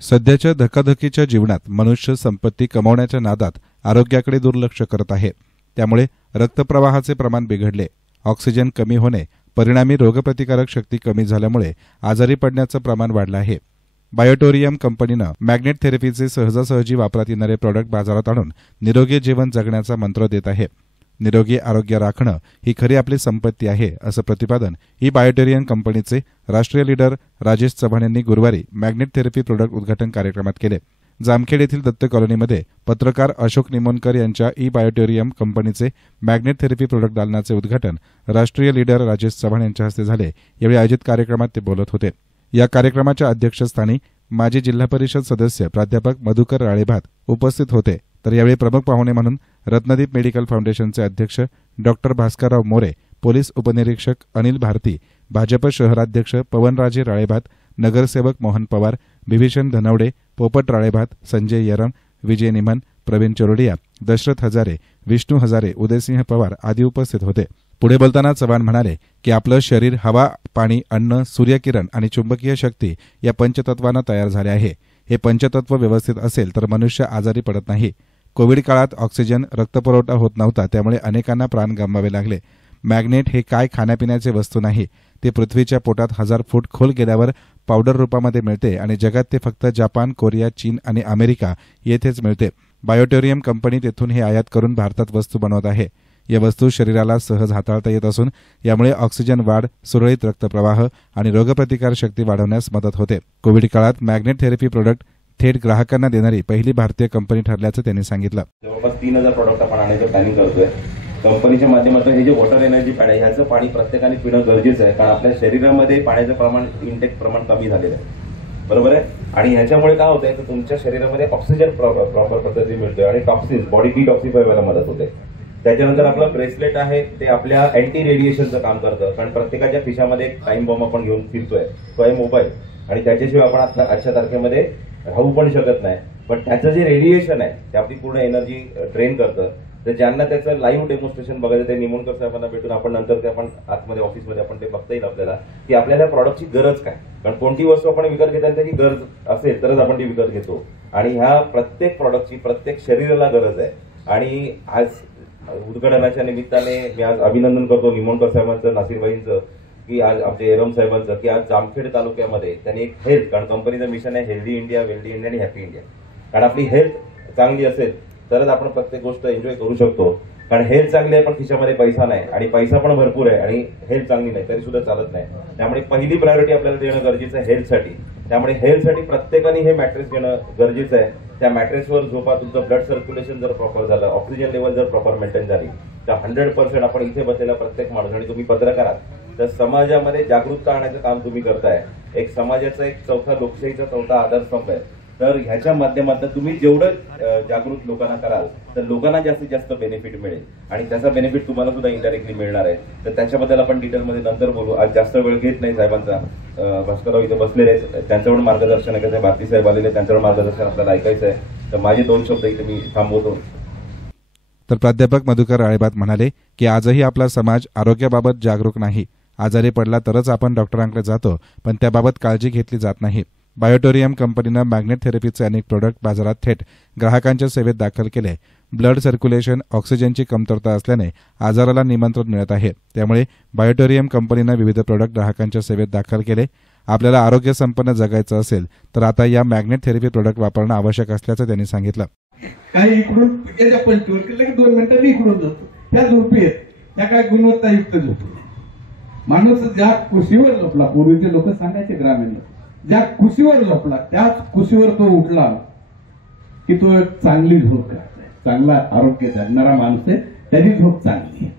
सध्याच्या धकाधकीच्या जीवनात मनुष्य संपत्ती कमावण्याच्या नादात आरोग्याकडे दुर्लक्ष करत आहे. त्यामुळे रक्तप्रवाहाचे प्रमाण बिघडले, ऑक्सिजन कमी होणे, परिणामी रोगप्रतिकारक शक्ती कमी झाल्यामुळे आजारी पडण्याचं प्रमाण वाढलं आहे. बायोटोरियम कंपनीनं मॅग्नेट थेरपीचे सहजासहजी वापरात येणारे प्रॉडक्ट बाजारात आणून निरोगी जीवन जगण्याचा मंत्र देत आहे. निरोगी आरोग्य राखणं ही खरी आपली संपत्ती आहे, असं प्रतिपादन ही बायोटोरियम कंपनीचे राष्ट्रीय लीडर राजेश चव्हाण यांनी गुरुवारी मॅग्नेट थेरपी प्रोडक्ट उद्घाटन कार्यक्रमात केले. जामखेड येथील दत्त कॉलनीमध्ये पत्रकार अशोक निमोनकर यांच्या ई बायोटोरियम कंपनीचे मॅग्नेट थेरपी प्रोडक्ट दालनाचे उद्घाटन राष्ट्रीय लीडर राजेश चव्हाण यांच्या हस्ते झाले. यावेळी आयोजित कार्यक्रमात ते बोलत होते. या कार्यक्रमाच्या अध्यक्षस्थानी माजी जिल्हा परिषद सदस्य प्राध्यापक मधुकर राळेभात उपस्थित होते. तर यावेळी प्रमुख पाहुणे म्हणून रत्नदीप मेडिकल फाउंडेशनचे अध्यक्ष डॉक्टर भास्करराव मोरे, पोलीस उपनिरीक्षक अनिल भारती, भाजप शहराध्यक्ष पवनराजे राळेभात, नगरसेवक मोहन पवार, विभीषण धनवडे, पोपट राळेभात, संजय यरम, विजय निमन, प्रवीण चोरडिया, दशरथ हजारे, विष्णू हजारे, उदयसिंह पवार आदी उपस्थित होते. पुढे बोलताना चव्हाण म्हणाले की आपलं शरीर हवा, पाणी, अन्न, सूर्यकिरण आणि चुंबकीय शक्ती या पंचतत्वानं तयार झाले आहे. हे पंचतत्व व्यवस्थित असेल तर मनुष्य आजारी पडत नाही. कोविड काळात ऑक्सिजन रक्तपुरवठा होत नव्हता, त्यामुळे अनेकांना प्राण गमवावे लागले. मॅग्नेट हे काय खाण्यापिण्याचे वस्तू नाही, ते पृथ्वीच्या पोटात 1000 फूट खोल गेल्यावर पावडर रूपामध्ये मिळते आणि जगात ते फक्त जपान, कोरिया, चीन आणि अमेरिका येथेच मिळते. बायोटोरियम कंपनी तेथून हे आयात करून भारतात वस्तू बनवत आहे. या वस्तू शरीराला सहज हाताळता येत असून यामुळे ऑक्सिजन वाढ, सुरळीत रक्तप्रवाह आणि रोगप्रतिकार शक्ती वाढवण्यास मदत होते. कोविड काळात मॅग्नेट थेरपी प्रोडक्ट थेट ग्राहकांना देणारी पहिली भारतीय कंपनी ठरल्याचं त्यांनी सांगितलं. जवळपास 3000 प्रोडक्ट आपण आणायचं प्लॅनिंग करतोय. कंपनीच्या माध्यमातून हे जे वॉटर एनर्जी पॅड आहे ह्याचं पाणी प्रत्येकाने पिणं गरजेचं आहे, कारण आपल्या शरीरामध्ये पाण्याचं प्रमाण, इंटेक प्रमाण कमी झालेलं आहे. बरोबर आहे. आणि ह्याच्यामुळे काय होतंय तर तुमच्या शरीरामध्ये ऑक्सिजन प्रॉपर पद्धतीने मिळतोय आणि टॉक्सिन्स बॉडी डिटॉक्सिफाय व्हायला मदत होते. त्याच्यानंतर आपलं ब्रेसलेट आहे ते आपल्या अँटी रेडिएशनचं काम करतं, कारण प्रत्येकाच्या खिशामध्ये एक टाइम बॉम्ब आपण घेऊन फिरतोय, तो आहे मोबाईल, आणि त्याच्याशिवाय आपण आजच्या तारखेमध्ये राहू पण शकत नाही. पण त्याचं जे रेडिएशन आहे ते आपली पूर्ण एनर्जी ड्रेन करतं. तर ज्यांना त्याचं लाईव्ह डेमॉन्स्ट्रेशन बघायचं ते निमोनकर साहेबांना भेटून आपण नंतर ते आपण आतमध्ये ऑफिसमध्ये आपण ते बघता येईल आपल्याला की आपल्याला प्रॉडक्टची गरज काय, कारण कोणती वस्तू आपण विकत घेताना त्याची गरज असेल तरच आपण ती विकत घेतो. आणि ह्या प्रत्येक प्रॉडक्टची प्रत्येक शरीराला गरज आहे. आणि आज उद्घाटनाच्या निमित्ताने मी आज अभिनंदन करतो निमोनकर साहेबांचं, नासिरबाईंचं, की आज आमच्या एरम साहेबांचं, की आज जामखेड तालुक्यामध्ये त्यांनी एक हेल्थ, कारण कंपनीचं मिशन आहे हेल्दी इंडिया, वेल्दी इंडिया आणि हॅपी इंडिया. कारण आपली हेल्थ चांगली असेल तरच आपण प्रत्येक गोष्ट एन्जॉय करू शकतो. कारण हेल्थ चांगली आहे पण खिशामध्ये पैसा नाही, आणि पैसा पण भरपूर आहे आणि हेल्थ चांगली नाही तरी सुद्धा चालत नाही. त्यामुळे पहिली प्रायोरिटी आपल्याला देणं गरजेचं आहे हेल्थसाठी. त्यामुळे हेल्थसाठी प्रत्येकाने हे मॅट्रेस घेणं गरजेचं आहे. त्या मॅट्रेसवर झोपा, तुमचं ब्लड सर्क्युलेशन जर प्रॉपर झालं, ऑक्सिजन लेवल जर प्रॉपर मेंटेन झाली तर 100% आपण इथे बसलेला प्रत्येक माणूस, आणि तुम्ही पत्रकार आहात तर समाजामध्ये जागरूकता आणण्याचं काम तुम्ही करताय. एक समाजाचा एक चौथा, लोकशाहीचा चौथा आधारस्तंभ आहे. तर ह्याच्या माध्यमातून तुम्ही जेवढं जागृत लोकांना कराल तर लोकांना जास्तीत जास्त बेनिफिट मिळेल, आणि त्याचा बेनिफिट तुम्हाला सुद्धा इनडायरेक्टली मिळणार आहे. तर त्याच्याबद्दल आपण डिटेलमध्ये नंतर बोलू. आज जास्त वेळ घेत नाही. साहेबांचा भास्करराव इथे बसलेले आहेत, त्यांच्याकडून मार्गदर्शन ऐकायचं आहे. भारती साहेब आलेले, त्यांच्याकडून मार्गदर्शन आपल्याला ऐकायचं आहे. तर माझे 2 शब्द इथे मी थांबवतो. तर प्राध्यापक मधुकर राळेभात म्हणाले की आजही आपला समाज आरोग्याबाबत जागरूक नाही. आजारी पडला तरच आपण डॉक्टरांकडे जातो, पण त्याबाबत काळजी घेतली जात नाही. बायोटोरियम कंपनीनं मॅग्नेट थेरपीचे अनेक प्रोडक्ट बाजारात थेट ग्राहकांच्या सेवेत दाखल केले. ब्लड सर्क्युलेशन, ऑक्सिजनची कमतरता असल्याने आजाराला निमंत्रण मिळत आहे. त्यामुळे बायोटोरियम कंपनीनं विविध प्रोडक्ट ग्राहकांच्या सेवेत दाखल केले. आपल्याला आरोग्य संपन्न जगायचं असेल तर आता या मॅग्नेट थेरपी प्रोडक्ट वापरणं आवश्यक असल्याचं त्यांनी सांगितलं. काही इकडून याच्या पंचवर केलं की 2 मिनिटांनी इकडून जातो. त्या झोपी आहेत त्या काय गुणवत्तायुक्त झोपी. माणूस ज्या कुशीवर झोपला, पूर्वीचे लोक सांगायचे ग्रामीण लोक, ज्या कुशीवर झोपला त्याच कुशीवर तो उठला की तो एक चांगली झोप करतोय. चांगला आरोग्य जगणारा माणूस आहे, त्याची झोप चांगली आहे.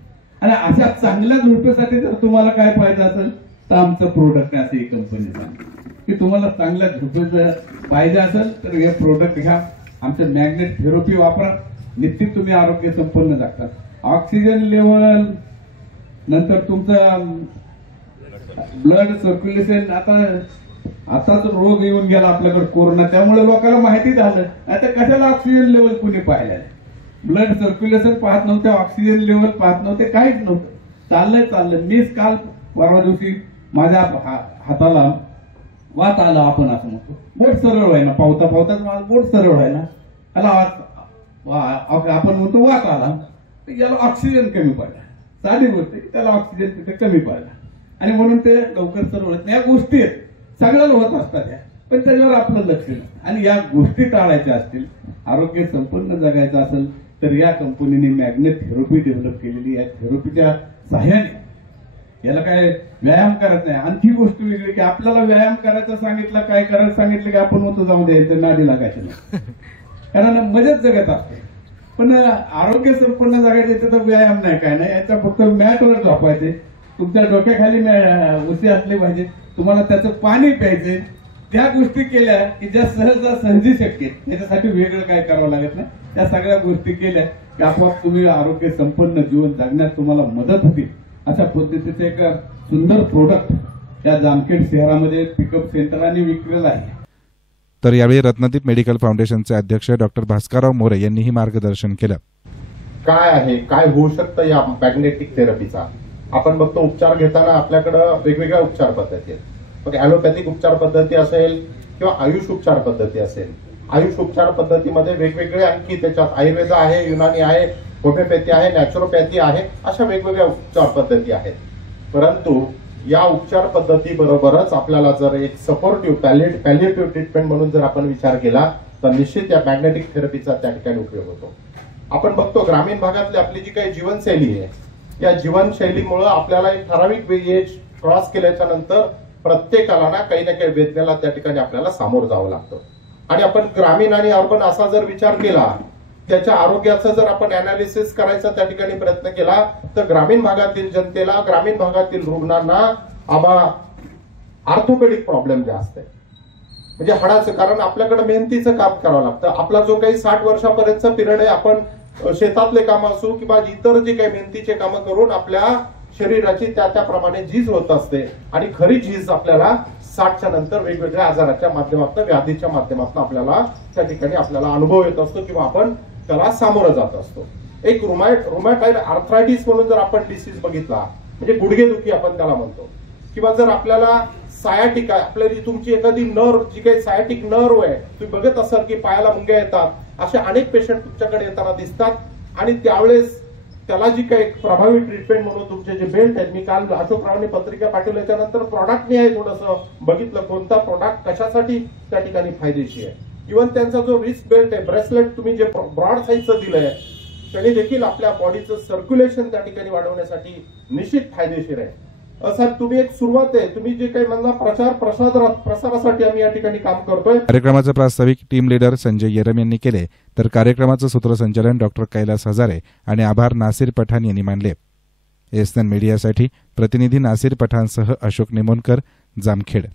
आणि अशा चांगल्या झोपेसाठी जर तुम्हाला काय पाहिजे असेल तर आमचं प्रोडक्ट आहे, असं ही कंपनी सांगते की तुम्हाला चांगल्या झोपेचं पाहिजे असेल तर हे प्रोडक्ट घ्या. आमचं मॅग्नेट थेरपी वापरा, निश्चित तुम्ही आरोग्य संपन्न जगता. ऑक्सिजन लेवल, नंतर तुमचं ब्लड सर्क्युलेशन, आताच रोग येऊन गेला आपल्याकडे कोरोना, त्यामुळे लोकांना माहिती झालं. आता कशाला ऑक्सिजन लेवल कुणी पाहिलं, ब्लड सर्क्युलेशन पाहत नव्हते, ऑक्सिजन लेवल पाहत नव्हते, काहीच नव्हतं. चाललंय. मीच काल परवा दिवशी माझ्या हाताला वात आला, आपण असं म्हणतो, बोट सरळ व्हायना, पावता पावताच माझं बोट सरळ व्हायना, याला आपण म्हणतो वात आला, तर याला ऑक्सिजन कमी पडला. साधी गोष्ट आहे, त्याला ऑक्सिजन तिथे कमी पडला आणि म्हणून ते लवकर सरळ होत नाही. या गोष्टी आहेत, सगळ्याला होत असतात या, पण त्याच्यावर आपलं लक्ष नाही. आणि या गोष्टी टाळायच्या असतील, आरोग्य संपन्न जगायचं असेल, तर या कंपनीने मॅग्नेट थेरपी डेव्हलप केलेली आहे. थेरपीच्या सहाय्याने याला काय व्यायाम करत नाही. आणखी गोष्ट वेगळी की आपल्याला व्यायाम करायचं सांगितलं, काय करायचं सांगितलं की आपण होतो जाऊ द्यायचं, नादी लागायचं नाही, कारण मजेत जगत असते. पण आरोग्य संपन्न जगायचं तर व्यायाम नाही, काय नाही, याचा फक्त मॅटवर झोपायचे, तुमच्या डोक्याखाली उशी असले पाहिजे, तुम्हाला त्याचं पाणी प्यायचे. त्या गोष्टी केल्या की ज्या सहजी शक्य, त्याच्यासाठी वेगळं काय करावं लागत नाही. त्या सगळ्या गोष्टी केल्या की आपोआप तुम्ही आरोग्य संपन्न जीवन जगण्यात तुम्हाला मदत होती. अशा पद्धतीचं एक सुंदर प्रोडक्ट या जामखेड शहरामध्ये पिकअप सेंटरांनी विकलेलं आहे. तर यावेळी रत्नदीप मेडिकल फाउंडेशनचे अध्यक्ष डॉक्टर भास्करराव मोरे यांनीही मार्गदर्शन केलं. काय आहे, काय होऊ शकतं या मॅग्नेटिक थेरपीचा. आपण बघतो उपचार घेताना आपल्याकडे वेगवेगळ्या उपचार पद्धती आहेत. मग ॲलोपॅथिक उपचार पद्धती असेल किंवा आयुष उपचार पद्धती असेल. आयुष उपचार पद्धतीमध्ये वेगवेगळे आणखी त्याच्यात आयुर्वेद आहे, युनानी आहे, होमिओपॅथी आहे, नॅचरोपॅथी आहे, अशा वेगवेगळ्या उपचार पद्धती आहेत. परंतु या उपचार पद्धती बरोबरच आपल्याला जर एक सपोर्टिव्ह पॅलिएटिव्ह ट्रीटमेंट म्हणून जर आपण विचार केला तर निश्चित या मॅग्नेटिक थेरपीचा त्या ठिकाणी उपयोग होतो. आपण बघतो ग्रामीण भागातली आपली जी काही जीवनशैली आहे, या जीवनशैलीमुळे आपल्याला एक ठराविक एज क्रॉस केल्याच्या नंतर प्रत्येकाला ना काही वेदनेला त्या ठिकाणी आपल्याला सामोरं जावं लागतं. आणि आपण ग्रामीण आणि अर्बन असा जर विचार केला, त्याच्या आरोग्याचा जर आपण अनालिसिस करायचा त्या ठिकाणी प्रयत्न केला, तर ग्रामीण भागातील जनतेला, ग्रामीण भागातील रुग्णांना ऑर्थोपेडिक प्रॉब्लेम जास्त आहे. म्हणजे हाडाचं, कारण आपल्याकडे मेहनतीचं काम करावं लागतं. आपला जो काही 60 वर्षापर्यंतचा पिरियड आहे, आपण शेतातले कामं असो किंवा इतर जे काही मेहनतीचे कामं करून आपल्या शरीराची त्याप्रमाणे झीज होत असते. आणि खरी झीज आपल्याला 60च्या नंतर वेगवेगळ्या आजाराच्या माध्यमातून, व्याधीच्या माध्यमातून आपल्याला त्या ठिकाणी आपल्याला अनुभव येत असतो किंवा आपण त्याला सामोरं जात असतो. एक रुमॅटॉइड आर्थरायटिस म्हणून जर आपण डिसीज बघितला, म्हणजे गुडघेदुखी आपण त्याला म्हणतो, किंवा जर आपल्याला सायाटिका, आपल्याला तुमची एखादी नर्व, जी काही सायाटिक नर्व आहे, तुम्ही बघत असाल की पायाला मुंग्या येतात, असे अनेक पेशंट तुमच्याकडे येताना दिसतात. आणि त्यावेळेस त्याला जी काही प्रभावी ट्रीटमेंट म्हणून तुमचे जे बेल्ट आहेत, मी काल अशोकरावांनी पत्रिका पाठवल्याच्या नंतर प्रॉडक्टने आहे थोडंसं बघितलं, कोणता प्रॉडक्ट कशासाठी त्या ठिकाणी फायदेशीर आहे. इव्हन त्यांचा जो रिस्ट बेल्ट आहे, ब्रेसलेट तुम्ही जे ब्रॉड साईजचं दिलंय, त्याने देखील आपल्या बॉडीचं सर्क्युलेशन त्या ठिकाणी वाढवण्यासाठी निश्चित फायदेशीर आहे. असं तुम्ही एक सुरुवात आहे, तुम्ही जे काही म्हणला प्रसारासाठी आम्ही या ठिकाणी काम करतोय. कार्यक्रमाचं प्रास्ताविक टीम लीडर संजय येरम यांनी केले, तर कार्यक्रमाचं सूत्रसंचालन डॉक्टर कैलास हजारे आणि आभार नासिर पठाण यांनी मानले. एसएन मीडियासाठी प्रतिनिधी नासिर पठाणसह अशोक निमोणकर, जामखेड.